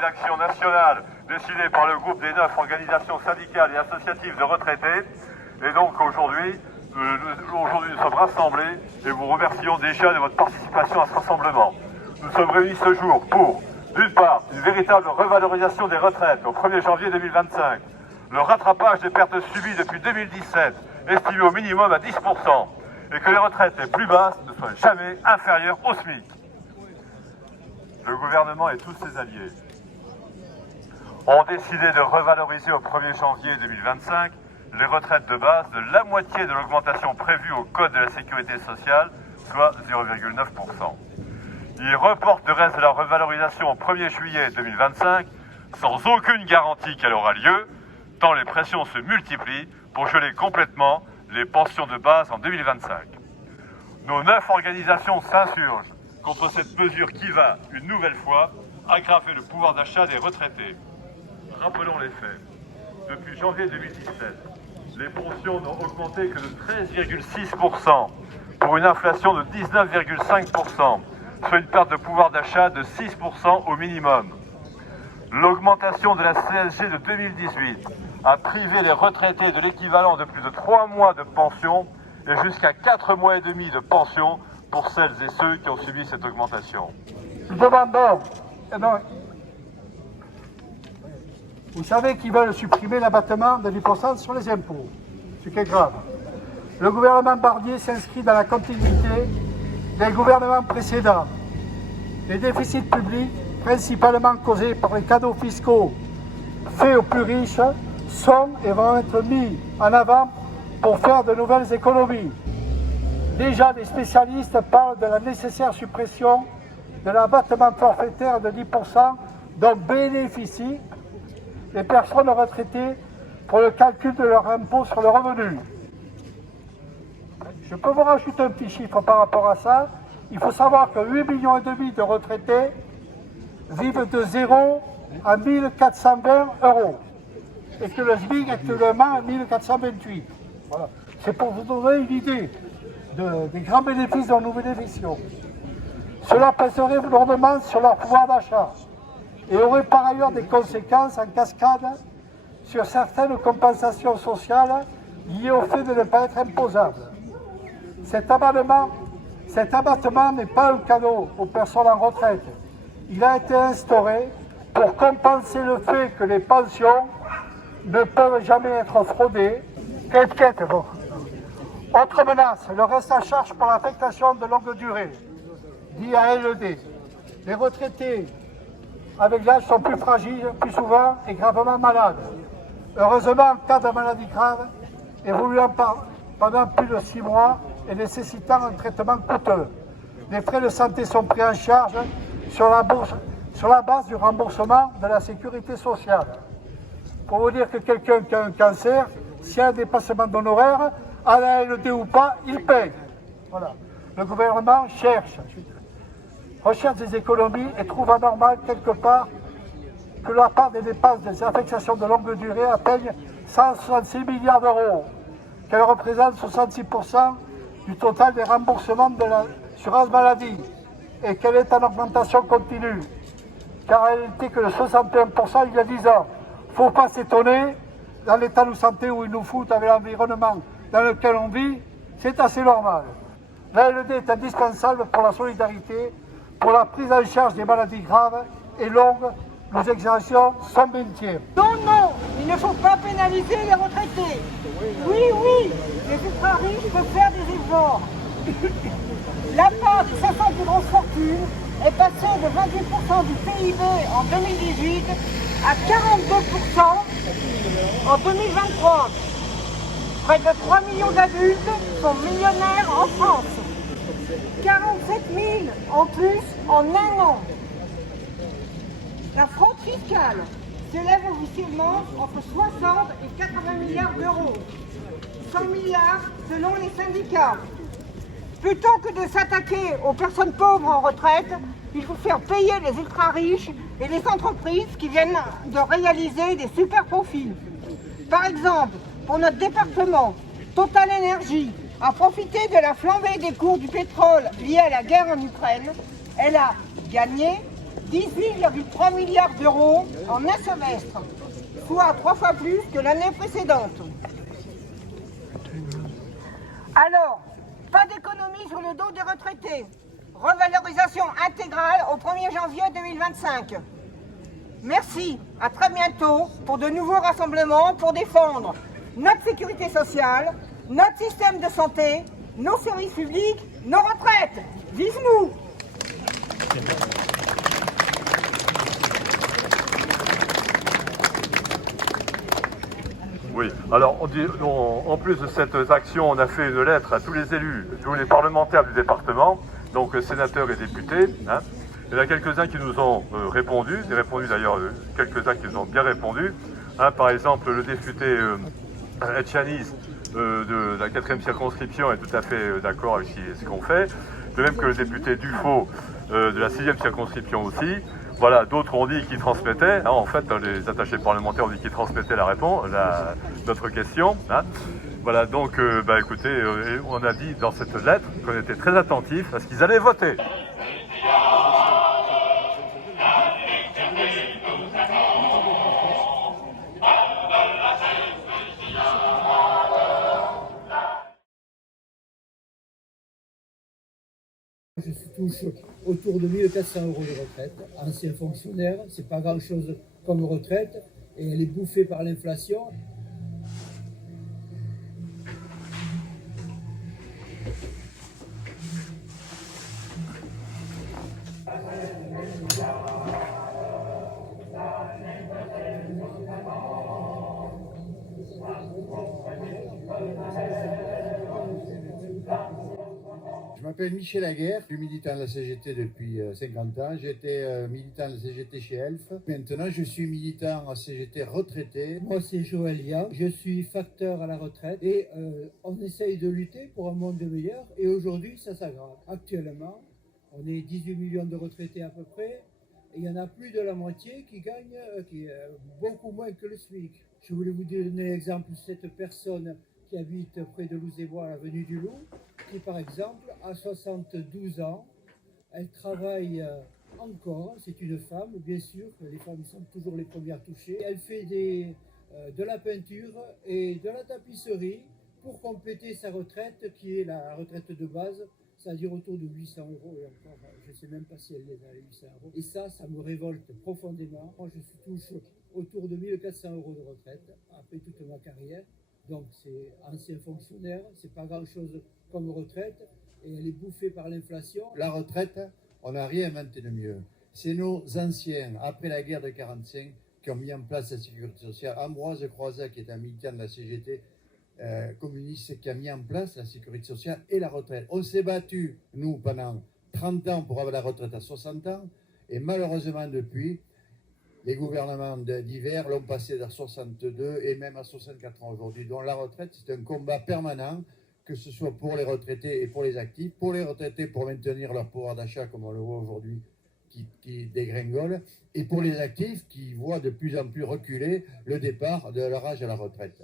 d'action nationale décidée par le groupe des 9 organisations syndicales et associatives de retraités. Et donc aujourd'hui, nous sommes rassemblés et vous remercions déjà de votre participation à ce rassemblement. Nous sommes réunis ce jour pour, d'une part, une véritable revalorisation des retraites au 1er janvier 2025, le rattrapage des pertes subies depuis 2017, estimé au minimum à 10%, et que les retraites les plus basses ne soient jamais inférieures au SMIC. Le gouvernement et tous ses alliés ont décidé de revaloriser au 1er janvier 2025 les retraites de base de la moitié de l'augmentation prévue au Code de la Sécurité sociale, soit 0,9%. Ils reportent le reste de la revalorisation au 1er juillet 2025 sans aucune garantie qu'elle aura lieu, tant les pressions se multiplient pour geler complètement les pensions de base en 2025. Nos 9 organisations s'insurgent contre cette mesure qui va, une nouvelle fois, aggraver le pouvoir d'achat des retraités. Rappelons les faits. Depuis janvier 2017, les pensions n'ont augmenté que de 13,6% pour une inflation de 19,5%, soit une perte de pouvoir d'achat de 6% au minimum. L'augmentation de la CSG de 2018 a privé les retraités de l'équivalent de plus de 3 mois de pension et jusqu'à 4 mois et demi de pension pour celles et ceux qui ont subi cette augmentation. Nous demandons, vous savez qu'ils veulent supprimer l'abattement de 10% sur les impôts, ce qui est grave. Le gouvernement Barnier s'inscrit dans la continuité des gouvernements précédents. Les déficits publics, principalement causés par les cadeaux fiscaux faits aux plus riches, sont et vont être mis en avant pour faire de nouvelles économies. Déjà, des spécialistes parlent de la nécessaire suppression de l'abattement forfaitaire de 10% dont bénéficient les personnes retraitées pour le calcul de leur impôt sur le revenu. Je peux vous rajouter un petit chiffre par rapport à ça. Il faut savoir que 8,5 millions de retraités vivent de 0 à 1 420 € et que le SMIC est actuellement à 1 428. Voilà. C'est pour vous donner une idée des grands bénéfices dont nous bénéficions. Cela pèserait lourdement sur leur pouvoir d'achat et aurait par ailleurs des conséquences en cascade sur certaines compensations sociales liées au fait de ne pas être imposables. Cet abattement n'est pas un cadeau aux personnes en retraite. Il a été instauré pour compenser le fait que les pensions ne peuvent jamais être fraudées. Bon. Autre menace, le reste à charge pour l'affectation de longue durée, dit ALD. Les retraités avec l'âge sont plus fragiles, plus souvent et gravement malades. Heureusement, en cas de maladie grave, évoluant pendant plus de 6 mois et nécessitant un traitement coûteux, les frais de santé sont pris en charge sur la base du remboursement de la sécurité sociale. Pour vous dire que quelqu'un qui a un cancer, s'il y a un dépassement d'honoraires, à la ALD ou pas, il paye. Voilà. Le gouvernement recherche des économies et trouve anormal quelque part que la part des dépenses des affectations de longue durée atteigne 166 milliards d'euros, qu'elle représente 66% du total des remboursements de l'assurance maladie et qu'elle est en augmentation continue, car elle n'était que de 61% il y a 10 ans. Il ne faut pas s'étonner, dans l'état de santé où ils nous foutent avec l'environnement dans lequel on vit, c'est assez normal. L'ALD est indispensable pour la solidarité, pour la prise en charge des maladies graves et longues. Nous exercions son métier. Non, il ne faut pas pénaliser les retraités. Oui, les ultra riches peuvent faire des efforts. La part des 500 plus grosses fortunes est passée de 28% du PIB en 2018 à 42% en 2023. Près de 3 millions d'adultes sont millionnaires en France. 47 000 en plus en un an. La fraude fiscale s'élève officiellement entre 60 et 80 milliards d'euros. 100 milliards selon les syndicats. Plutôt que de s'attaquer aux personnes pauvres en retraite, il faut faire payer les ultra-riches et les entreprises qui viennent de réaliser des super profits. Par exemple, pour notre département, Total Énergie a profité de la flambée des cours du pétrole liée à la guerre en Ukraine. Elle a gagné 18,3 milliards d'euros en un semestre, soit 3 fois plus que l'année précédente. Alors, pas d'économie sur le dos des retraités. Revalorisation intégrale au 1er janvier 2025. Merci, à très bientôt pour de nouveaux rassemblements pour défendre notre sécurité sociale, notre système de santé, nos services publics, nos retraites. Vive nous! Oui, alors en plus de cette action, on a fait une lettre à tous les élus, tous les parlementaires du département, donc sénateurs et députés. Hein. Il y en a quelques-uns qui nous ont répondu, d'ailleurs quelques-uns qui nous ont bien répondu. Hein, par exemple, le député Etchanis de la 4e circonscription est tout à fait d'accord avec ce qu'on fait, de même que le député Dufaux de la 6e circonscription aussi. Voilà, d'autres ont dit qu'ils transmettaient, hein, en fait les attachés parlementaires ont dit qu'ils transmettaient notre question. Hein. Voilà, donc écoutez, on a dit dans cette lettre qu'on était très attentifs à ce qu'ils allaient voter. Je touche autour de 1 400 € de retraite. Ancien fonctionnaire, c'est pas grand-chose comme retraite et elle est bouffée par l'inflation. Je m'appelle Michel Aguerre, je suis militant de la CGT depuis 50 ans. J'étais militant de la CGT chez ELF. Maintenant, je suis militant à CGT retraité. Moi, c'est Joël Lian, je suis facteur à la retraite et on essaye de lutter pour un monde meilleur et aujourd'hui, ça s'aggrave. Actuellement, on est 18 millions de retraités à peu près et il y en a plus de la moitié qui gagnent beaucoup moins que le SMIC. Je voulais vous donner l'exemple de cette personne qui habite près de Louzébois, à l'avenue du Loup, qui par exemple a 72 ans, elle travaille encore, c'est une femme, bien sûr, les femmes sont toujours les premières touchées. Elle fait de la peinture et de la tapisserie pour compléter sa retraite, qui est la retraite de base, c'est-à-dire autour de 800 € et encore, je ne sais même pas si elle les a les 800 €. Et ça me révolte profondément. Moi, je touche autour de 1 400 € de retraite après toute ma carrière. Donc c'est ancien fonctionnaire, c'est pas grand-chose comme retraite et elle est bouffée par l'inflation. La retraite, on n'a rien inventé de mieux. C'est nos anciens, après la guerre de 1945, qui ont mis en place la sécurité sociale. Ambroise Croizat, qui est un militant de la CGT communiste, qui a mis en place la sécurité sociale et la retraite. On s'est battu, nous, pendant 30 ans pour avoir la retraite à 60 ans et malheureusement depuis, les gouvernements divers l'ont passé à 62 et même à 64 ans aujourd'hui. Donc la retraite, c'est un combat permanent, que ce soit pour les retraités et pour les actifs. Pour les retraités, pour maintenir leur pouvoir d'achat, comme on le voit aujourd'hui, qui dégringole. Et pour les actifs, qui voient de plus en plus reculer le départ de leur âge à la retraite.